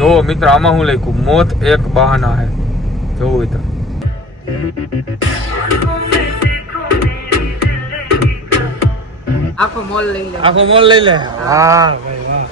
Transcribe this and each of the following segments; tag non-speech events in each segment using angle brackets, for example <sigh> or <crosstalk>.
જોવો મિત્ર આમાં હું લખ્યું મોત એક બહાના હે. જોવું તો. આખો મોલ લઈ લે. આખો મોલ લઈ લે. હા. ભાઈ વાહ.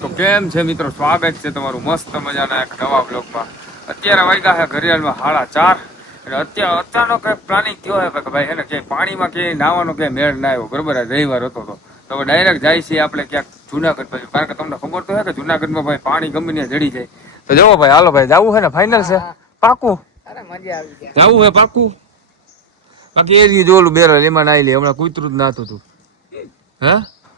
તો કેમ છે મિત્રો? સ્વાગત છે તમારું મસ્ત મજાના એક નવા બ્લોગમાં અત્યારે વાગ્યા છે ઘડિયાળમાં સાડા ચાર. એટલે અત્યારે અચાનક પ્લાનિંગ થયો હોય કે ભાઈ એને ક્યાંય પાણીમાં ક્યાંય નાવાનો ક્યાંય મેળ ના આવ્યો. બરોબર? આ રવિવાર હતો તો. હવે ડાયરેક્ટ જાય છે આપણે ક્યાંક જુનાગઢ પછી. કારણ કે તમને ખબર તો છે કે જુનાગઢમાં ભાઈ પાણી ગમે ત્યાં જડી જાય. તો જવો ભાઈ હાલો ભાઈ જવું છે ને? ફાઇનલ છે. પાકું. જવું હે પાકું? બાકી એ રીતે જોલું બેરલ એમાં નાઈ લે. હમણાં કૂતરું જ નાતું હતું. હે?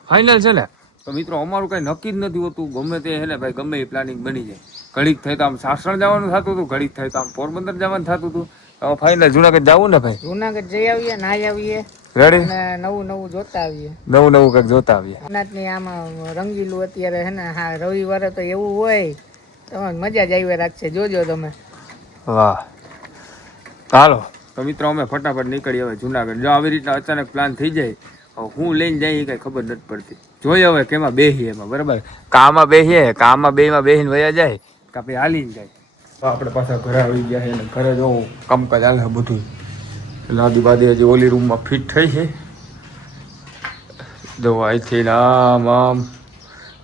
ફાઇનલ છે ને? તો મિત્રો અમારું કઈ નક્કી જ નથી હોતું. ગમે તે હે ને ભાઈ ગમે એ પ્લાનિંગ બની જાય. ઘડીક થાય તો આમ સાસણ જવાનું થતું હતું ઘડીક થાય તો આમ પોરબંદર જવાનું થતું હતું. હવે ફાઇનલ જુનાગઢ જવું ને ભાઈ? જુનાગઢ જઈ આવીએ નાઈ આવીએ. રેડી નવું નવું જોતા આવીએ. નવું નવું કંઈક જોતા આવીએ. અનાજની આમાં રંગીલું અત્યારે હે ને હા રવિવારે તો એવું હોય. તમે મજા જ આવી રાખશે જોજો તમે. વાહ. ચાલો તો મિત્રો અમે ફટાફટ નીકળી હવે જુનાગઢ. જો આવી રીતના અચાનક પ્લાન થઈ જાય હું લઈને જાય એ કઈ ખબર નથી પડતી. જોઈએ હવે કેમાં બેહીએ એમાં બરાબર? કામાં બેહીએ કામાં બેમાં બેહીને વયા જાય કે આપણે હાલીને જાય. તો આપણે પાછા ઘરે આવી ગયા છે અને ઘરે જો કામકાજ હાલે બધું. લાદી બાદી હજી ઓલી રૂમમાં ફિટ થઈ છે. જો અહીંથી આમ આમ.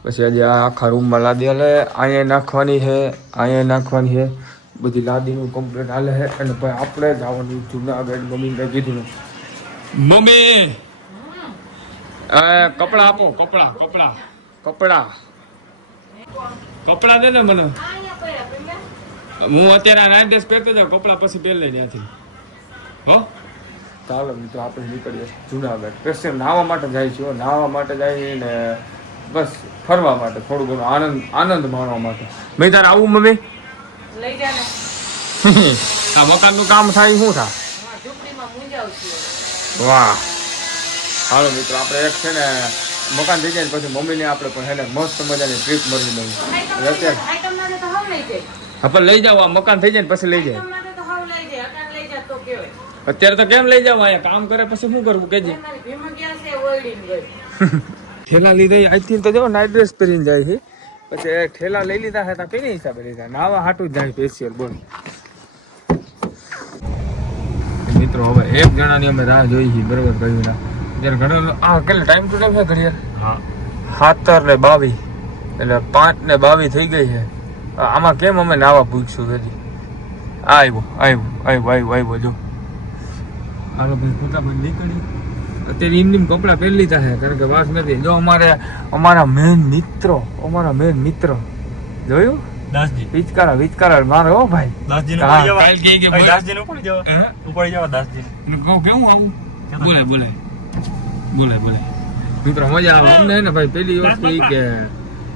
પછી હજી આ આખા રૂમમાં લાદી હાલે, અહીંયા નાખવાની છે, અહીંયા નાખવાની છે. બધી લાદીનું કમ્પ્લીટ હાલે છે. અને ભાઈ આપણે જવાનું જુનાગઢ મમ્મીને કીધું ને. મમ્મી! કપડા આપો, કપડા કપડા. કપડા. કપડા દે ને મને. હું અત્યારે નાઇટ ડ્રેસ પહેરતો જાઉં કપડા પછી પહેરી લઈ ત્યાંથી. હો? ચાલો મિત્રો આપણે નીકળીએ જુનાગઢ. સ્પેશિયલ નાહવા માટે જાય છે નાહવા માટે જાય ને બસ ફરવા માટે થોડું ઘણું આનંદ આનંદ માણવા માટે. મેં તારે આવું મમ્મી? લઈ જાને <laughs> આ મકાનનું કામ થાય શું થાય? વાહ. હાલો મિત્રો આપણે એક છે ને મકાન થઈ જાય પછી મમ્મીને આપણે પણ હેને મસ્ત મજાની ટ્રીપ મળી દઉં અત્યારે હા પણ લઈ જાવ આ મકાન થઈ જાય ને પછી લઈ જાય. અત્યારે તો કેમ લઈ જાવ અહીંયા કામ કરે પછી શું કરવું કેજે. <laughs> ઠેલા લીધા આજથી તો જો નાઇટ ડ્રેસ પહેરીને જાય છે. પછી ઠેલા લઈ લીધા હતા તો કઈ હિસાબે લીધા? નાવા હાટું જ જાય સ્પેશિયલ બોલ. મિત્રો હવે એક જણાની અમે રાહ જોઈ છીએ બરોબર કહ્યું ના. જ્યારે ઘણા આ કેટલો ટાઈમ ટુ ટાઈમ છે ઘડિયાળ? હા. સાતર ને બાવીસ. એટલે પાંચ ને બાવીસ થઈ ગઈ છે. આમાં કેમ અમે નાવા પૂછશું હજી આવ્યો આવ્યો આવ્યો આવ્યો આવ્યો જો. હાલો ભાઈ ફટાફટ નીકળી અત્યારે એમ નીમ કપડાં પહેરી લીધા છે કારણ કે વાસ નથી. જો અમારે અમારા મેન મિત્રો અમારા મેન મિત્ર. જોયું? દાસજી. વિચકારા વિચકારા મારો હો ભાઈ. દાસજી કાલ કહે કે દાસજી નું પડી જવા. ઉપડી જવા દાસજી. કહું કેવું આવું? બોલે બોલે. બોલે બોલે. મિત્રો મજા આવે. અમને ને ભાઈ પેલી વસ્તુ કે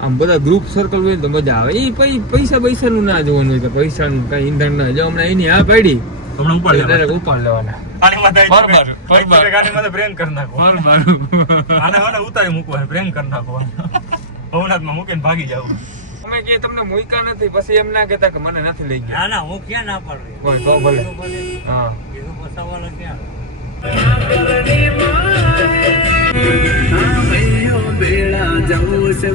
આમ બધા ગ્રુપ સર્કલ હોય તો મજા આવે. એ પછી પૈસા પૈસા નું ના જોવાનું હોય તો પૈસા નું કઈ ઈંધણ ના જો હમણાં એની આ પડી હમણાં ઉપાડ લેવાના. ઉપાડ લેવાના. પ્રેમ કરી નાખો. આને હવે ઉતારી મૂકવા પ્રેમ કરી નાખો. ભવનાથમાં મૂકીને ભાગી જાવ અમે કે તમને મુઈકા નથી પછી એમ ના કહેતા કે મને નથી લઈ ગયા. ના ના હું ક્યાં ના પાડું? બોલ તો ભલે. હા. બીજું બસાવવાનો ક્યાં? તો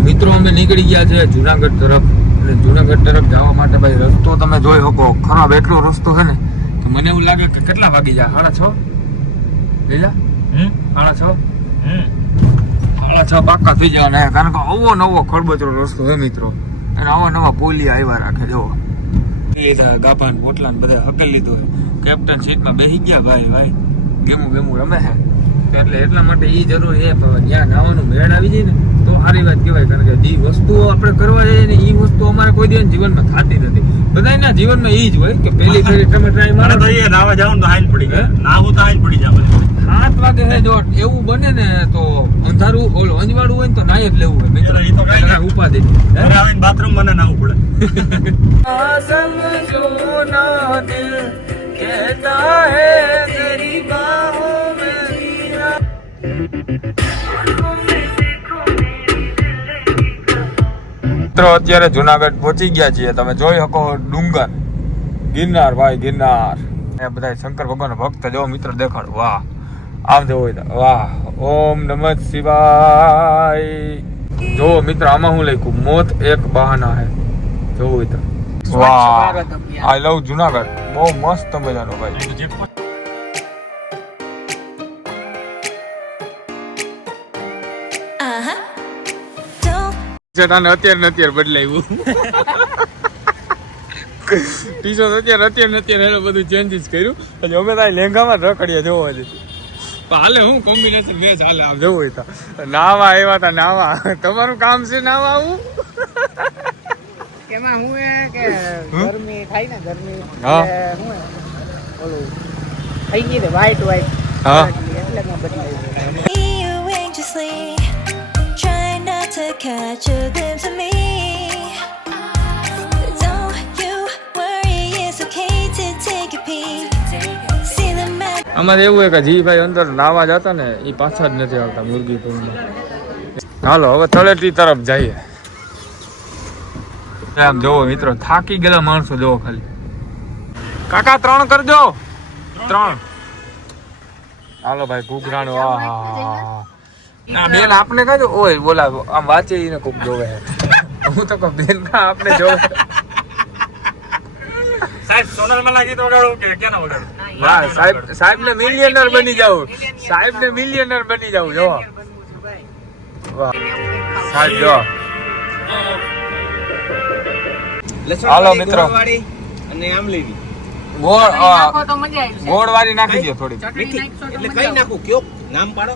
મિત્રો અમે નીકળી ગયા છે જુનાગઢ તરફ. અને જુનાગઢ તરફ જવા માટે ભાઈ રસ્તો તમે જોઈ શકો. ખરાબ એટલો રસ્તો છે ને તો મને એવું લાગે કે કેટલા વાગી જાય? સાડા છ? લીલા હમ? સાડા છ? હમ. સાડા છ પાક્કા થઈ જવાના કારણ કે આવો નવો ખડબચરો રસ્તો છે મિત્રો. અને આવા નવા પોલી આવ્યા રાખે જો લીધા ગાપાન પોટલા બધા હકેલ લીધો હોય. કેપ્ટન સીટમાં બેસી ગયા ભાઈ ભાઈ. ગેમું ગેમું રમે છે. એટલે એટલા માટે એ જરૂરી છે ત્યાં નાવાનું મેળ આવી જાય ને સારી વાત કહેવાય કારણ કે જે વસ્તુઓ આપણે કરવા જઈએ ને એ વસ્તુ અમારે કોઈ દિવસ જીવનમાં થતી નથી. બધાના જીવનમાં એ જ હોય કે પહેલી ફેરી તમે ટ્રાય મારે તો એ નાવા જાવ તો હાઈન પડી ગયા નાવું તો હાઈન પડી જાય સાત વાગે છે જો એવું બને ને તો અંધારું ઓલું અંજવાળું હોય ને તો નાય જ લેવું હોય મિત્ર. એ તો કઈ ઉપાધિ. ઘરે આવીને બાથરૂમ મને નાવું પડે. મિત્રો અત્યારે જુનાગઢ પહોંચી ગયા છીએ. તમે જોઈ શકો ડુંગર. ગિરનાર ભાઈ ગિરનાર. એ બધા શંકર ભગવાન ભક્ત જો મિત્ર દેખાડ. વાહ. આમ જોવો હોય તો. વાહ. ઓમ નમઃ શિવાય. જો મિત્ર આમાં હું લખ્યું? મોત એક બહાના હે. જોવું હોય તો. વાહ. I love Junagadh. બહુ મસ્ત મજાનો ભાઈ. આને અત્યારે અત્યારે બદલાવ્યું. ટી-શર્ટ અત્યારે અત્યારે અત્યારે એને બધું ચેન્જીસ કર્યું. એટલે અમે તારી લેંઘામાં રખડીએ જોવો હજી હાલે હું કોમ્બિનેશન મેચ હાલે આમ જવું હોય તો. નાવા આવ્યા હતા નાવા. તમારું કામ છે નાવા આવું? એમાં હું એ કે ગરમી થાય ને ગરમી હા. હું ઓલું થઈ ગઈ ને વાઈટ વાઈટ હા. એટલે મેં બદલાવી catch a glimpse of me. Don't you worry, it's okay to take a peek. See the magic. અમારે એવું એક કે જી ભાઈ અંદર નાવા જતા ને એ પાછા જ નથી આવતા મુરગી પૂરમાં હાલો હવે તળેટી તરફ જઈએ આમ જોવો મિત્રો થાકી ગયેલા માણસો જોવો ખાલી કાકા ત્રણ કરજો ત્રણ હાલો ભાઈ ઘૂઘરાણું આ બેન આપને કહેજો. ઓય બોલા આમ વાંચે એને કોક જોવે. હું તો કહું બેન કા આપને જોવે. સાહેબ સોનલ મલા ગીત વગાડો કે ક્યાં વગાડો? વાહ સાહેબ સાહેબ ને મિલિયનર બની જાવ સાહેબ ને મિલિયનર બની જાવ જો વાહ સાહેબ જો. હાલો મિત્રો. અને આમલીની ગોળ નાખો તો મજા આવી ગોળ વાળી નાખી દો થોડી તો એટલે કઈ નાખું? કયો નામ પાડો.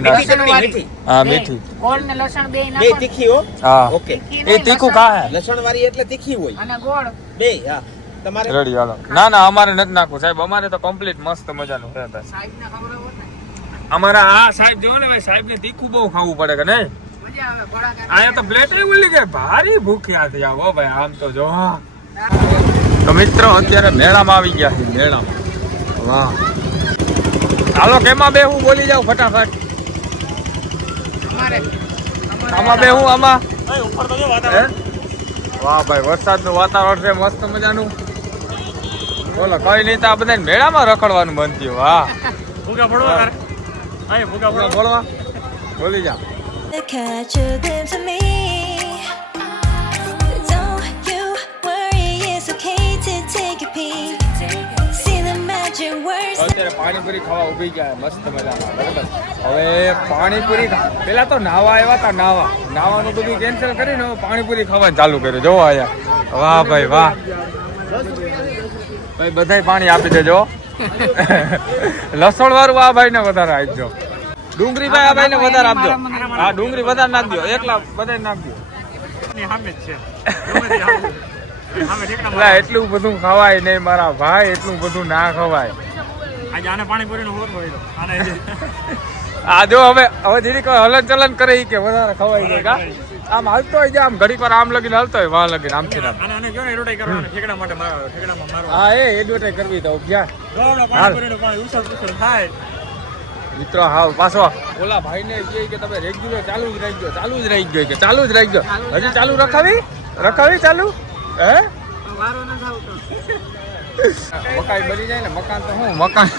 ને-. મીઠી. હા મીઠી. ગોળ ને લસણ બે નાખો ને. તીખી હો. હા. ઓકે. એ તીખું કા હે? લસણ વાળી એટલે તીખી હોય. અને ગોળ. બે હા. તમારે? રેડી હાલો. ના ના અમારે નથી નાખવું. સાહેબ અમારે તો કમ્પ્લીટ મસ્ત મજાનું છે સાહેબ. સાહેબને ખબર હોય અમારા આ સાહેબ જો ને ભાઈ સાહેબ ને તીખું બહુ ખાવું પડે કે નહીં? અહીંયા તો પ્લેટ એ બોલી કે ભારી ભૂખ્યા થયા હો ભાઈ આમ તો જો તો મિત્રો અત્યારે મેળામાં આવી ગયા છે મેળામાં. વાહ. હાલો કેમાં બે હું બોલી જાઉં ફટાફટ. આમાં બે હું આમાં? ભાઈ ઉપર તો જો હે? વાતાવરણ વાહ ભાઈ વરસાદનું વાતાવરણ છે મસ્ત મજાનું. બોલો કઈ નહીં તો આ બધા મેળામાં રખડવાનું બંધ થયું વાહ. ભૂગા પડવા તારે? અહીં ભૂગા પડવા બોલવા બોલી જા catch a glimpse of me. Panipuri ખાવા ઊભી ગયા. મસ્ત મજામાં બરાબર. હવે પાણીપુરી પેલા તો નાવા આવ્યા હતા નાવા. નાવાનું બધું કેન્સલ કરીને હવે પાણીપુરી ખાવાનું ચાલુ કર્યું. જોવો આયા વાહ ભાઈ વાહ. ભાઈ બધાય પાણી આપી દેજો. લસણ વાળું આ ભાઈ ને વધારે આપજો. ડુંગળી ભાઈ આ ભાઈ ને વધારે આપજો. હા ડુંગળી વધારે નાખજો એકલા બધા નાખજો એટલું બધું ખવાય નહીં મારા ભાઈ એટલું બધું ના ખવાય. આજે આને પાણીપુરી હોત હોય આને આ જો હવે હવે ધીરે કોઈ હલન ચલન કરે ઈ કે વધારે ખવાઈ જાય કા? આમ હાલતો હોય જાય આમ ઘડીક વાર આમ લગીને હાલતો હોય વાહ લગીને આમ થી આમ. આને આને કયો ને રોટાઈ કરવાની ઠેકડા માટે મારો ઠેકડામાં મારો હા એ એડવર્ટાઈઝ કરવી તો ક્યાં દોડો પાણીપુરીનું પાણી ઉછળ ઉછળ થાય. મિત્રો હા પાછો. ઓલા ભાઈ ને કહે કે તમે રેગ્યુલર ચાલુ જ રાખજો ચાલુ જ રાખજો કે ચાલુ જ રાખજો. હજી ચાલુ રખાવી? રખાવી ચાલુ? હે? વારો ન આવતો. મકાઈ બની જાય ને મકાન તો શું મકાન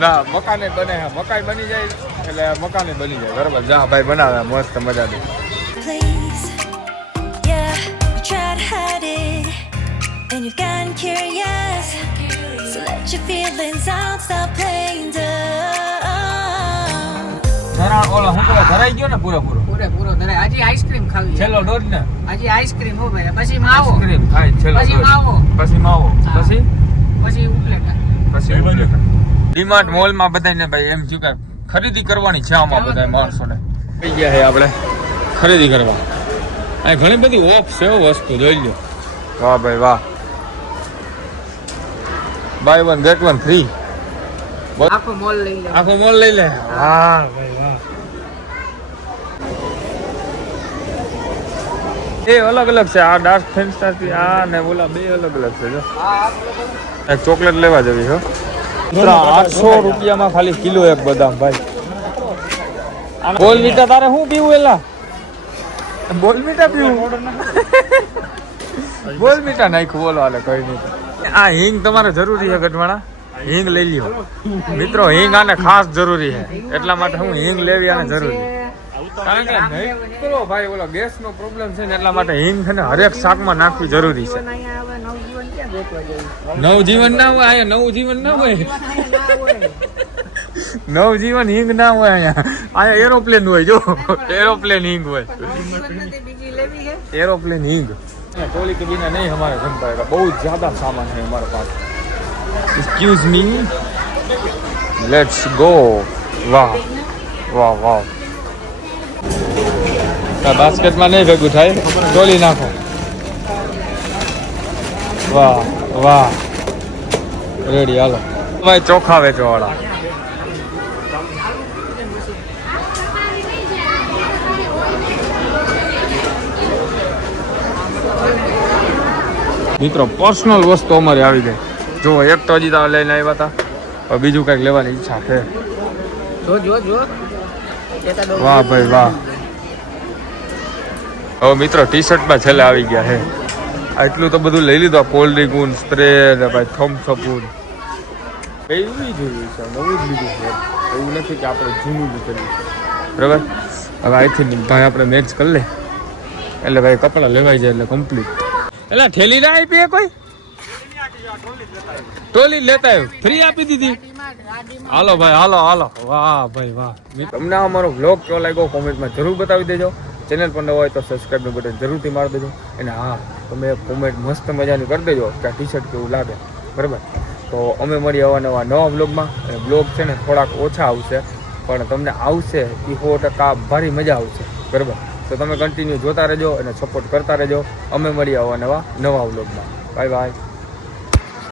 ના મકાને બને હે મકાઈ બની જાય એટલે મકાને બની જાય બરાબર જા ભાઈ બનાવે મસ્ત મજાની Please. Yeah, you try to hide it. And you've gotten curious. So let your feelings out, stop playing dumb. ધરા ઓલો હું કહે ધરાઈ ગયો ને પૂરો પૂરો પૂરે પૂરો ધરે આજે આઈસ્ક્રીમ ખાવી છેલ્લો ડોઝ ને. આજે આઈસ્ક્રીમ હો ભાઈ. પછી માવો. આઈસ્ક્રીમ ખાય છેલ્લો પછી માવો. પછી માવો. પછી? પછી ઉપલેટા. પછી ડીમાર્ટ મોલમાં બધાને ભાઈ એમ થયું કે ખરીદી કરવાની છે આમાં બધા માણસોને. થઈ ગયા છે આપણે ખરીદી કરવા. અહીં ઘણી બધી ઓફ છે વસ્તુ જોઈ લો વાહ ભાઈ વાહ. Buy one get one free આખો મોલ લઈ લે. આખો મોલ લઈ લે. વાહ ભાઈ વાહ એ અલગ અલગ છે આ ડાર્ક ફેન્ટાસી આ ને ઓલા બે અલગ અલગ છે જો. એક ચોકલેટ લેવા જવી હો. આઠસો રૂપિયામાં. ખાલી કિલો એક બદામ ભાઈ. બોલ મીઠા તારે શું પીવું એલા? બોલ મીઠા પીવું? <laughs> બોલ મીઠા નાખ્યું બોલો હાલે કઈ નહીં. આ હિંગ તમારે જરૂરી છે ગઢવાણા હિંગ લઈ લ્યો. મિત્રો, હિંગ આને ખાસ જરૂરી છે. એટલા માટે હું હિંગ લેવી આને જરૂરી કારણ કે મિત્રો ભાઈ ઓલો ગેસ નો પ્રોબ્લેમ છે ને એટલા માટે હિંગ છે ને હરેક શાકમાં નાખવી જરૂરી છે. નવજીવન ના હોય, અહીંયા નવજીવન ના હોય. નવજીવન હિંગ ના હોય અહીંયા. અહીંયા એરોપ્લેન હોય, જો. એરોપ્લેન હિંગ હોય. એરોપ્લેન હિંગ. ટોલી કબીના નહીં અમારે જમ પાડેગા બહુ જ્યાદા સામાન છે અમારા પાસે. એક્સક્યુઝ મી લેટ્સ ગો વાહ વાહ વાહ બાસ્કેટમાં નહીં ભેગું થાય ડોલી નાખો વાહ વાહ રેડી હાલો ભાઈ ચોખા વેચવાવાળા મિત્રો પર્સનલ વસ્તુ અમારે આવી ગઈ. જો એક તો હજી તમે લઈને આવ્યા હતા બીજું કંઈક લેવાની ઈચ્છા છે. જો જો જો. વાહ ભાઈ વાહ. હવે મિત્રો ટી શર્ટમાં છેલ્લે આવી ગયા હે આટલું તો બધું લઈ લીધું કોલ્ડ ડ્રિંક સ્પ્રે ને ભાઈ થમ્સ અપ એવી જોયું છે નવું જ લીધું છે. એવું નથી કે આપણે જૂનું લીધેલું છે બરાબર? હવે અહીંથી ભાઈ આપણે મેચ કરી લે. એટલે ભાઈ કપડાં લેવાઈ જાય એટલે કમ્પ્લીટ એટલે ઠેલી ના આપીએ કોઈ? ટોલી લેતા આવ્યો. ફ્રી આપી દીધી. હાલો ભાઈ, હાલો હાલો. વાહ, ભાઈ, વાહ. તમને અમારો બ્લોગ કેવો લાગ્યો કોમેન્ટમાં જરૂર બતાવી દેજો. ચેનલ પર ન હોય તો સબસ્ક્રાઈબનું બટન જરૂરથી મારી દેજો. અને હા, તમે કોમેન્ટ મસ્ત મજાની કરી દેજો, કે ટી શર્ટ કેવું લાગે. બરાબર? તો અમે મળીએ આવા નવા નવા બ્લોગમાં અને બ્લોગ છે ને થોડાક ઓછા આવશે, પણ તમને આવશે એ સો ટકા ભારી મજા આવશે. બરાબર? તો તમે કન્ટિન્યુ જોતા રહેજો અને સપોર્ટ કરતા રહેજો. અમે મળીએ આવા નવા નવા બ્લોગમાં બાય બાય